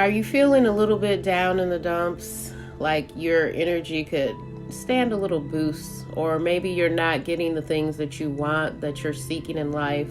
Are you feeling a little bit down in the dumps? Like your energy could stand a little boost, or maybe you're not getting the things that you want, that you're seeking in life?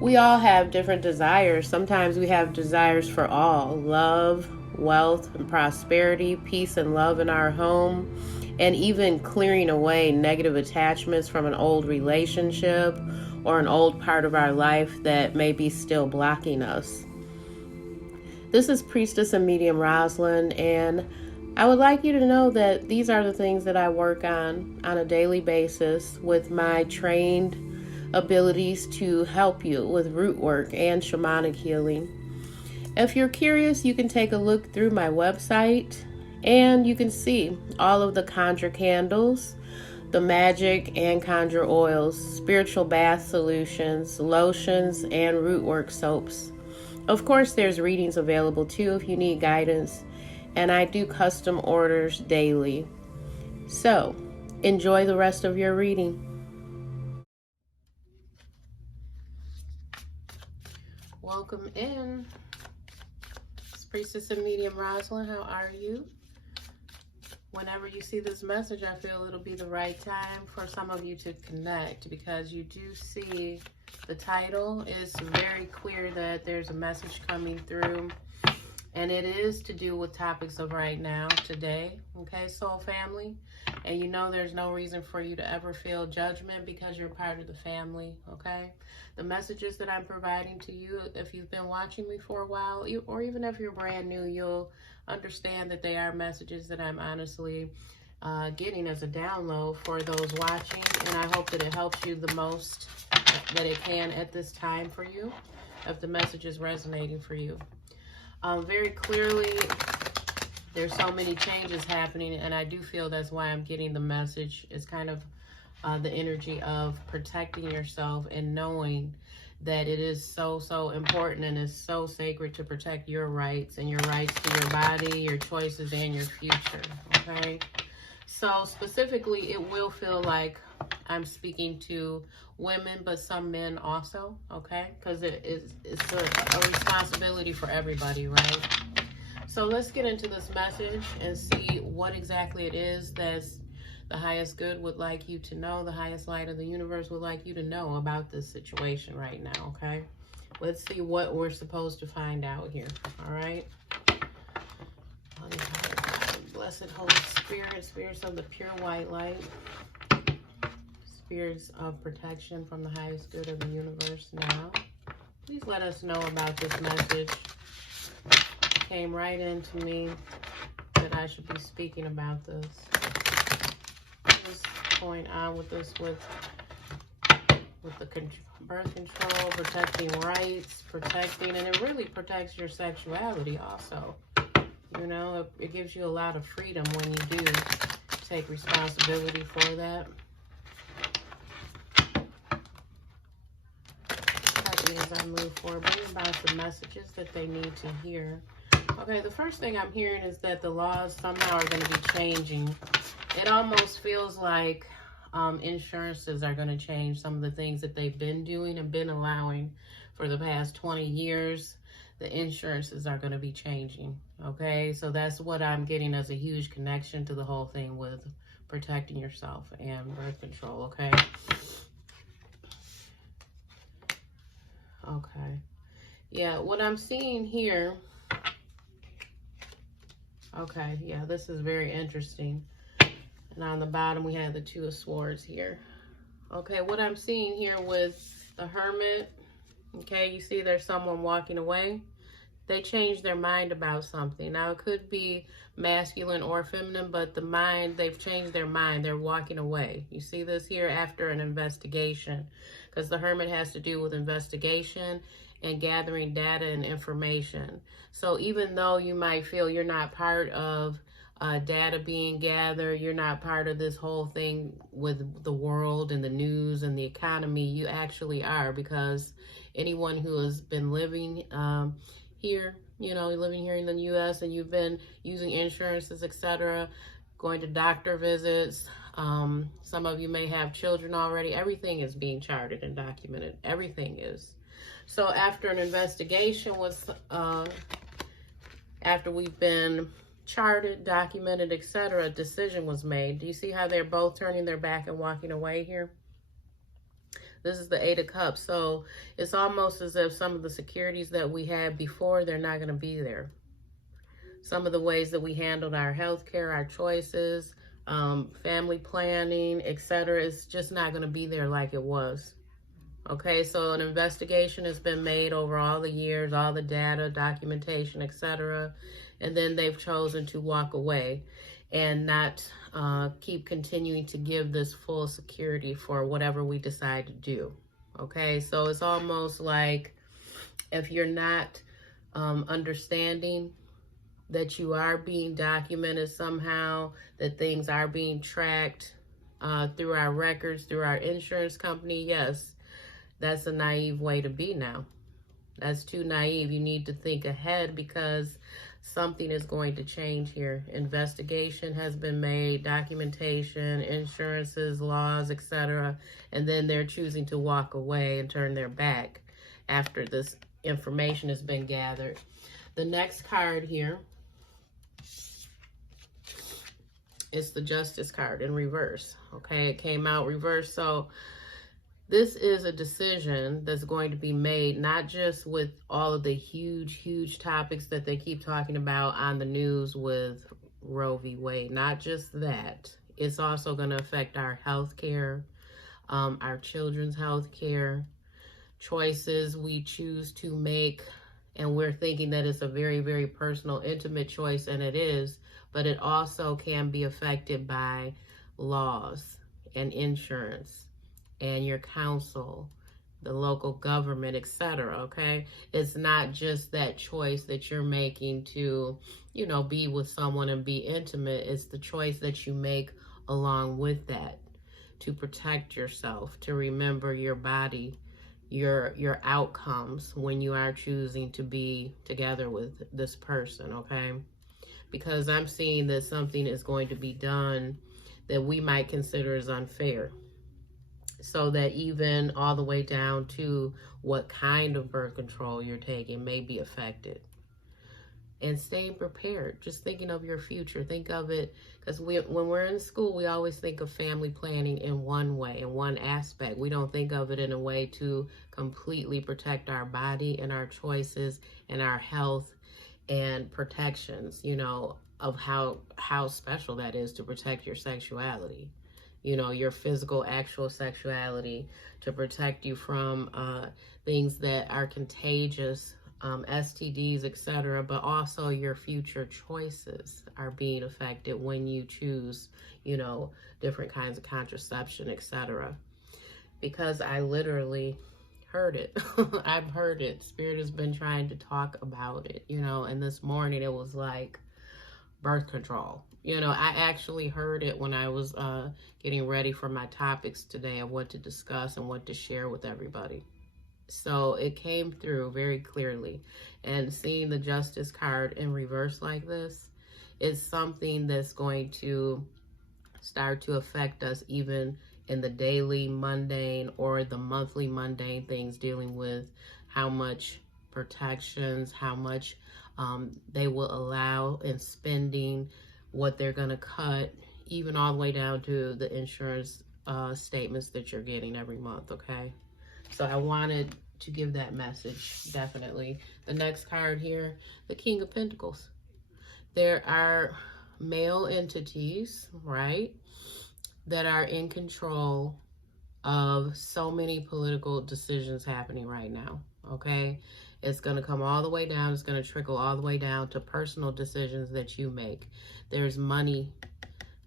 We all have different desires. Sometimes we have desires for all: love, wealth, and prosperity, peace and love in our home, and even clearing away negative attachments from an old relationship or an old part of our life that may be still blocking us. This is Priestess and Medium Rosalind, and I would like you to know that these are the things that I work on a daily basis with my trained abilities to help you with root work and shamanic healing. If you're curious, you can take a look through my website and you can see all of the conjure candles, the magic and conjure oils, spiritual bath solutions, lotions, and root work soaps. Of course, there's readings available too if you need guidance, and I do custom orders daily. So, enjoy the rest of your reading. Welcome in. It's Priestess and Medium Rosalind. How are you? Whenever you see this message, I feel it'll be the right time for some of you to connect, because you do see the title is very clear that there's a message coming through, and it is to do with topics of right now, today, okay, soul family. And you know there's no reason for you to ever feel judgment because you're part of the family, okay? The messages that I'm providing to you, if you've been watching me for a while, or even if you're brand new, you'll understand that they are messages that I'm honestly getting as a download for those watching, and I hope that it helps you the most that it can at this time for you, if the message is resonating for you. Very clearly, there's so many changes happening, and I do feel that's why I'm getting the message. It's kind of the energy of protecting yourself and knowing that it is so important and is so sacred to protect your rights and your rights to your body, your choices, and your future, okay? So specifically, it will feel like I'm speaking to women, but some men also, okay? Because it's a responsibility for everybody, right? So let's get into this message and see what exactly it is that's the highest good would like you to know, the highest light of the universe would like you to know about this situation right now, okay? Let's see what we're supposed to find out here, all right? Blessed Holy Spirit, spirits of the pure white light, spirits of protection from the highest good of the universe now. Please let us know about this message. It came right into me that I should be speaking about this. What's going on with this, with the birth control, protecting rights, protecting, and it really protects your sexuality also. You know, it gives you a lot of freedom when you do take responsibility for that. As I move forward, bring about the messages that they need to hear. Okay, the first thing I'm hearing is that the laws somehow are going to be changing. It almost feels like insurances are going to change some of the things that they've been doing and been allowing for the past 20 years. The insurances are going to be changing, okay? So that's what I'm getting as a huge connection to the whole thing with protecting yourself and birth control, okay? Okay. Yeah, what I'm seeing here, okay, yeah, this is very interesting. And on the bottom, we have the Two of Swords here. Okay, what I'm seeing here with the Hermit, okay, you see there's someone walking away. They changed their mind about something. Now, it could be masculine or feminine, but the mind, they've changed their mind. They're walking away. You see this here after an investigation, because the Hermit has to do with investigation and gathering data and information. So even though you might feel you're not part of data being gathered, you're not part of this whole thing with the world and the news and the economy, you actually are, because anyone who has been living here, you know, living here in the U.S. and you've been using insurances, etc., going to doctor visits, some of you may have children already. Everything is being charted and documented. Everything is. So after an investigation was after we've been charted, documented, etc., a decision was made. Do you see how they're both turning their back and walking away here? This is the 8 of Cups. So it's almost as if some of the securities that we had before, they're not going to be there. Some of the ways that we handled our health care, our choices, family planning, etc., is just not going to be there like it was. Okay, so an investigation has been made over all the years, all the data, documentation, etc., and then they've chosen to walk away and not keep continuing to give this full security for whatever we decide to do. Okay, so it's almost like if you're not understanding that you are being documented somehow, that things are being tracked through our records, through our insurance company, yes, that's a naive way to be now. That's too naive. You need to think ahead because something is going to change here. Investigation has been made, documentation, insurances, laws, etc. And then they're choosing to walk away and turn their back after this information has been gathered. The next card here is the Justice card in reverse. Okay, it came out reverse. So this is a decision that's going to be made, not just with all of the huge topics that they keep talking about on the news with Roe v. Wade. Not just that. It's also going to affect our health care, our children's health care, choices we choose to make. And we're thinking that it's a very personal, intimate choice, and it is. But it also can be affected by laws and insurance and your council, the local government, etc. Okay, it's not just that choice that you're making to, you know, be with someone and be intimate. It's the choice that you make along with that to protect yourself, to remember your body, your outcomes when you are choosing to be together with this person. Okay, because I'm seeing that something is going to be done that we might consider as unfair. So that even all the way down to what kind of birth control you're taking may be affected. And staying prepared, just thinking of your future. Think of it, because when we're in school, we always think of family planning in one way, in one aspect. We don't think of it in a way to completely protect our body and our choices and our health and protections, you know, of how special that is to protect your sexuality. You know, your physical, actual sexuality, to protect you from things that are contagious, STDs, etc. But also your future choices are being affected when you choose, you know, different kinds of contraception, etc. Because I literally heard it. I've heard it. Spirit has been trying to talk about it, you know, and this morning it was like birth control. You know, I actually heard it when I was getting ready for my topics today of what to discuss and what to share with everybody. So it came through very clearly. And seeing the Justice card in reverse like this is something that's going to start to affect us even in the daily mundane or the monthly mundane things, dealing with how much protections, how much they will allow in spending, what they're going to cut, even all the way down to the insurance statements that you're getting every month. Okay, so I wanted to give that message, definitely. The next card here, the King of Pentacles. There are male entities, right, that are in control of so many political decisions happening right now. Okay, it's going to come all the way down. It's going to trickle all the way down to personal decisions that you make. There's money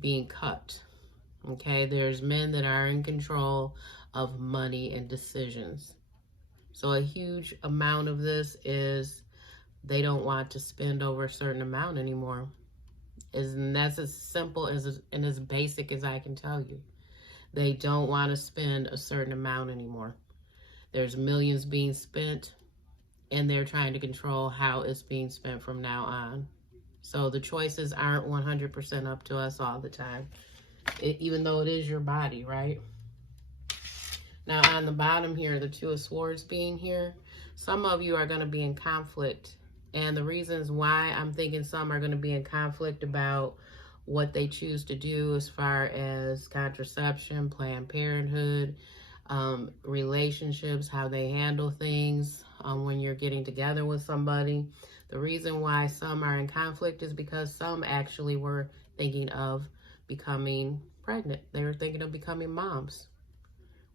being cut. Okay, there's men that are in control of money and decisions. So a huge amount of this is they don't want to spend over a certain amount anymore. And that's as simple and as basic as I can tell you. They don't want to spend a certain amount anymore. There's millions being spent, and they're trying to control how it's being spent from now on. So the choices aren't 100% up to us all the time, even though it is your body, right? Now on the bottom here, the Two of Swords being here, some of you are going to be in conflict And the reasons why I'm thinking some are going to be in conflict about what they choose to do as far as contraception, Planned Parenthood, relationships, how they handle things when you're getting together with somebody. The reason why some are in conflict is because some actually were thinking of becoming pregnant. They were thinking of becoming moms.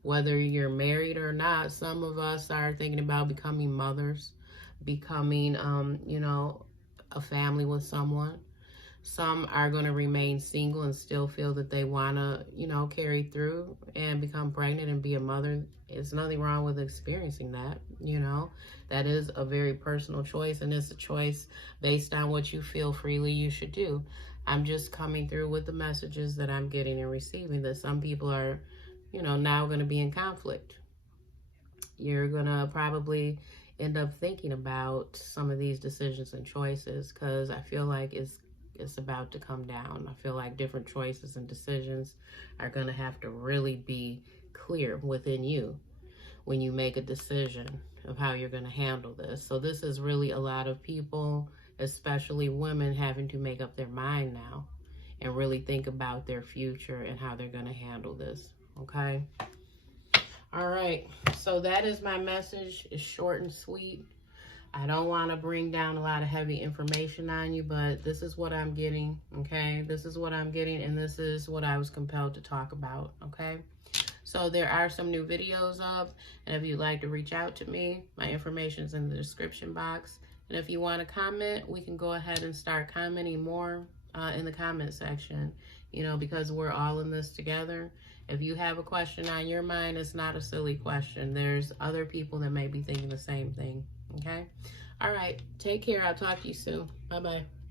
Whether you're married or not, some of us are thinking about becoming mothers, becoming, you know, a family with someone. Some are going to remain single and still feel that they want to, you know, carry through and become pregnant and be a mother. There's nothing wrong with experiencing that, you know. That is a very personal choice, and it's a choice based on what you feel freely you should do. I'm just coming through with the messages that I'm getting and receiving, that some people are, you know, now going to be in conflict. You're going to probably end up thinking about some of these decisions and choices, because I feel like it's about to come down. I feel like different choices and decisions are going to have to really be clear within you when you make a decision of how you're going to handle this. So this is really a lot of people, especially women, having to make up their mind now and really think about their future and how they're going to handle this. Okay? All right. So that is my message. It's short and sweet. I don't want to bring down a lot of heavy information on you, but this is what I'm getting, okay? This is what I'm getting, and this is what I was compelled to talk about, okay? So there are some new videos up, and if you'd like to reach out to me, my information is in the description box. And if you want to comment, we can go ahead and start commenting more in the comment section, you know, because we're all in this together. If you have a question on your mind, it's not a silly question. There's other people that may be thinking the same thing. Okay? All right. Take care. I'll talk to you soon. Bye-bye.